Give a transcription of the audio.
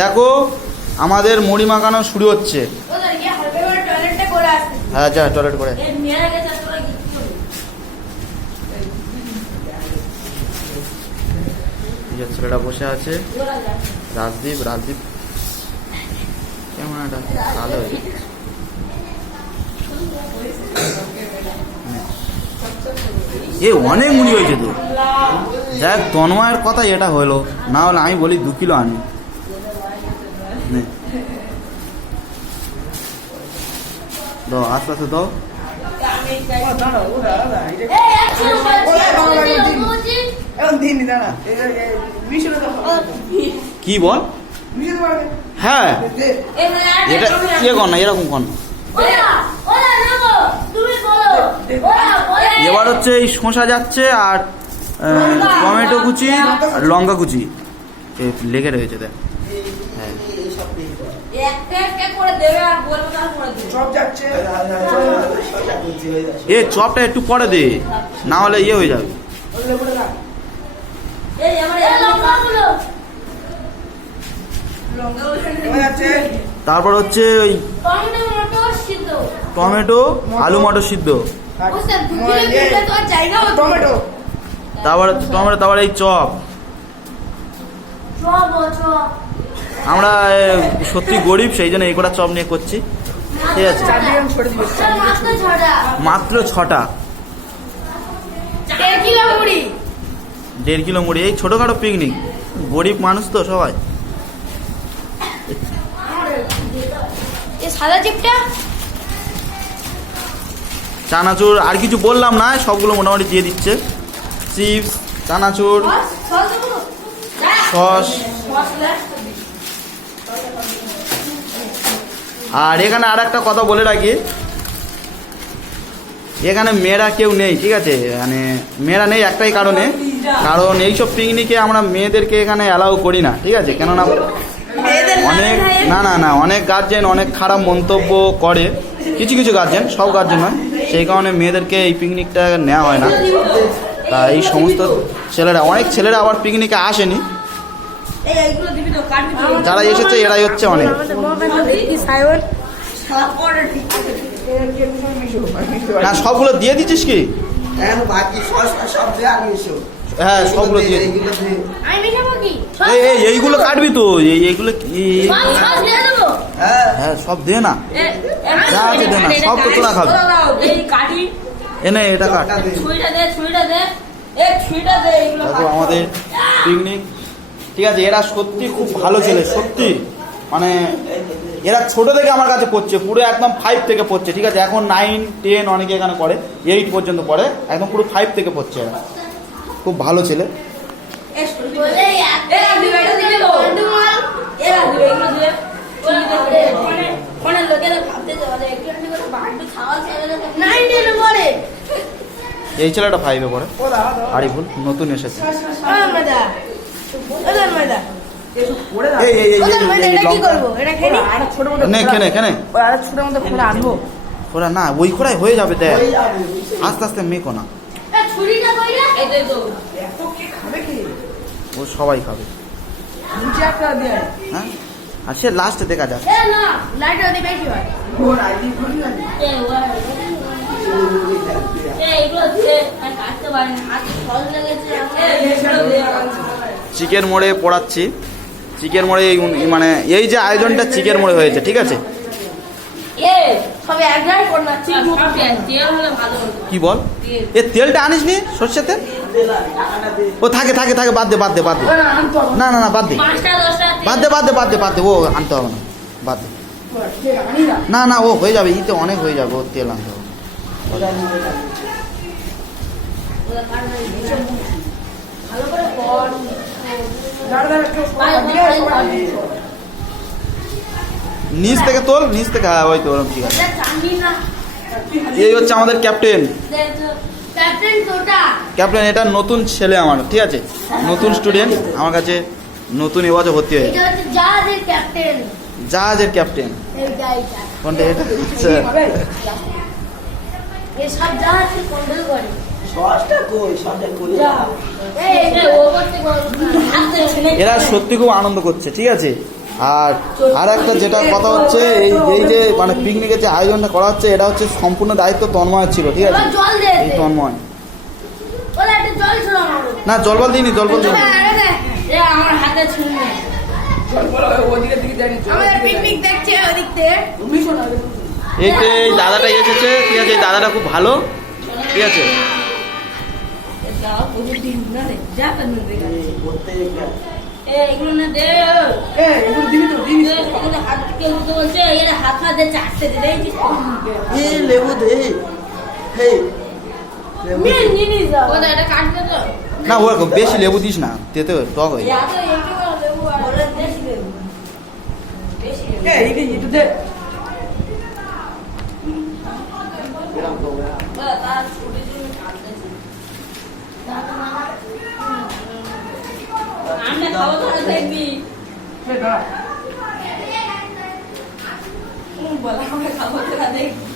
দেখো আমাদের মুড়ি মাখানো শুরু হচ্ছে। হ্যাঁ যা টয়লেট করে। ছেলেটা বসে আছে, রাজদীপ ক্যামেরাটা ভালো। এ অনেক মুড়ি হয়েছে তো, যাক তন্ময়ের কথা এটা হলো, না হলে আমি বলি 2 কিলো আনি। দাও আস্তে আস্তে দাও। কি বল? হ্যাঁ এটা ইয়ে কর না, এরকম কর না। এবার হচ্ছে এই শসা যাচ্ছে আর টমেটো কুচি আর লঙ্কা কুচি লেগে রয়েছে। দেখ হ্যাঁ এ চপটা একটু পরে দে, না হলে ইয়ে হয়ে যাবে। তারপর হচ্ছে ওই টমেটো আলু মটর সিদ্ধ, তারপর এই চপ। আমরা সত্যি গরিব, সেই জন্য এই কটা চপ নিয়ে করছি, ঠিক আছে। মাত্র 6টা, 1.5 কিলো মুড়ি। এই ছোটখাটো পিকনিক, গরিব মানুষ তো সবাই। চানাচুর আর কিছু বললাম না, সবগুলো মোটামুটি দিয়ে দিচ্ছে। চিপস, চানাচুর, সস। আর এখানে আর একটা কথা বলে রাখি, এখানে মেয়েরা কেউ নেই, ঠিক আছে। মানে মেয়েরা নেই একটাই কারণ এইসব পিকনিকে আমরা মেয়েদেরকে এখানে অ্যালাউ করি না, ঠিক আছে। কেননা অনেক না অনেক গার্জেন অনেক খারাপ মন্তব্য করে, কিছু গার্জেন, সব গার্জেন নয়, সেই কারণে মেয়েদেরকে এই পিকনিকটা নেওয়া হয় না। তা এই সমস্ত অনেক ছেলেরা আবার পিকনিকে আসেনি, যারা এসেছে এরাই হচ্ছে অনেক। না সবগুলো দিয়ে দিচ্ছিস কি? হ্যাঁ সবগুলো দিয়ে এইগুলো কাটবি তো, এইগুলো হ্যাঁ সব দে না, যা আছে দে না, সব তো তোরা খাবি। এনে এটা কাট। দেখো আমাদের পিকনিক, ঠিক আছে। এরা সত্যি খুব ভালো ছেলে, সত্যি। মানে এরা ছোট থেকে আমার কাছে পড়ছে, পুরো একদম 5 থেকে পড়ছে, ঠিক আছে। এখন 9, 10 অনেকে এখানে পড়ে, 8 পর্যন্ত পড়ে, একদম পুরো 5 থেকে পড়ছে। এরা খুব ভালো ছেলে। এই ছেলেটা 5-এ পড়ে, আরিফুল, নতুন এসেছে। না ওই খোড়াই হয়ে যাবে, দেখ আস্তে আস্তে মেকো না, ও সবাই খাবে। হ্যাঁ আর সে লাস্টে দেখা যাচ্ছে। চিকেন মোড়ে পড়াচ্ছি, চিকেন মোড়ে মানে এই যে আয়োজনটা চিকেন মোড়ে হয়েছে, ঠিক আছে। কি বল? এ তেলটা আনিস নি, সর্ষের তেল? ও থাকে বাদ দে না বাদ দে, ও আনতে হবে না, বাদ দে। না ও হয়ে যাবে, ইতে অনেক হয়ে যাবে, ও তেল আনতে হবে। নিচ থেকে তোল, নিচ থেকে, হ্যাঁ ওই তো, ঠিক আছে। এই হচ্ছে আমাদের ক্যাপ্টেন, এটা নতুন ছেলে আমার, ঠিক আছে, নতুন স্টুডেন্ট আমার কাছে, নতুন এবছর ভর্তি হয়েছে। জাহাজের ক্যাপ্টেন কোনটা? এটা এরা সত্যি খুব আনন্দ করছে, ঠিক আছে। আর একটা যেটা কথা হচ্ছে, এই যে মানে পিকনিকের যে আয়োজনটা করা হচ্ছে, এটা হচ্ছে সম্পূর্ণ দায়িত্ব তন্ময়ের ছিল, ঠিক আছে। এই তন্ময় না, জলবল দিইনি, জলবল দিইনি। এই যে এই দাদাটা এসেছে, ঠিক আছে, এই দাদাটা খুব ভালো, ঠিক আছে। না ও বেশি লেবু দিস না, তেতে টক হয়। আমরা খাওয়া দাওয়া দেখবি বলা আমরা খাওয়া দাওয়া দেখবি।